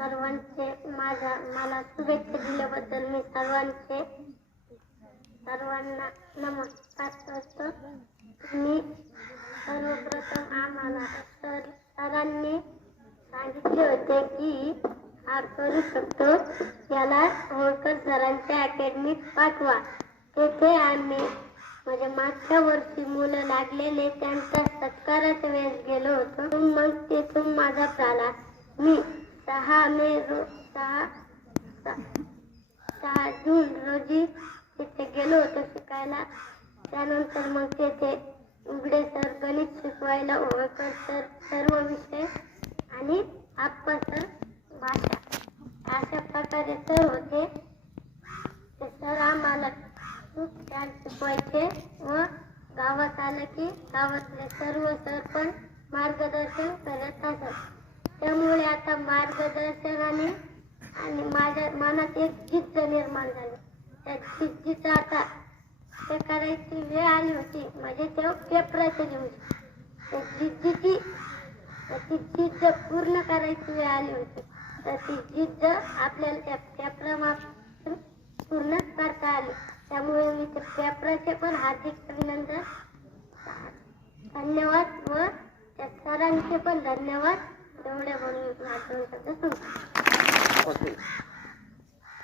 सर्वांचे मला शुभेच्छा दिल्याबद्दल मी सर्वांना नमस्कार करतो. मी सर्वप्रथम आम्हाला सरांनी सांगितले होते की हा करू शकतो, याला होळकर सरांच्या अकॅडमीत पाठवा. तेथे आम्ही म्हणजे मागच्या वर्षी मुलं लागलेले त्यांच्या सत्काराच्या वेळेस गेलो होतो. मग तेथून माझा प्रवास. मी 6 जून रोजी तिथे गेलो होतो शिकायला. त्यानंतर मग तेथे उघडे सर गणित शिकवायला, होळकर सर सर्व विषय आणि आप्पा सर भाषा, अशा प्रकारे सर होते. ते सर आम्हाला खूप छान शिकवायचे व गावात आलं की गावातले सर्व सरपंच मार्गदर्शन करत असत. त्यामुळे आता मार्गदर्शनाने आणि माझ्या मनात एक जिद्द निर्माण झाली. त्या जिद्दीचा आता ते करायची वेळ आली होती. म्हणजे तेव्हा पेपराच्या दिवशी त्या जिद्द पूर्ण करायची वेळ आली होती. तर ती जिद्द आपल्याला त्या पेपरामार्फत पूर्ण करता आली. त्यामुळे मी त्या पेपराचे पण हार्दिक अभिनंदन, धन्यवाद व त्या सरांचे पण धन्यवाद. एवढे म्हणून माझं